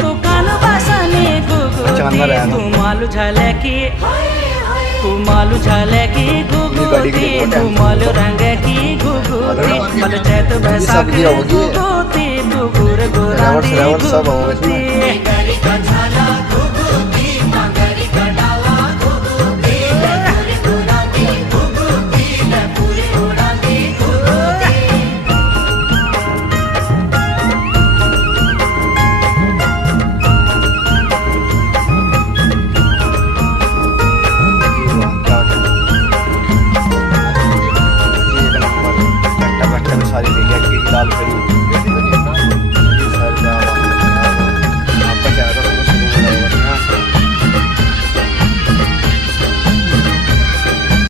तू कान बसने गुगुती तू मालू झलकी तू मालू झलकी गुगुती तू मालू रंग की गुगुती मल चैत बैसाख गुगुती तू गुर गुरा गुगुती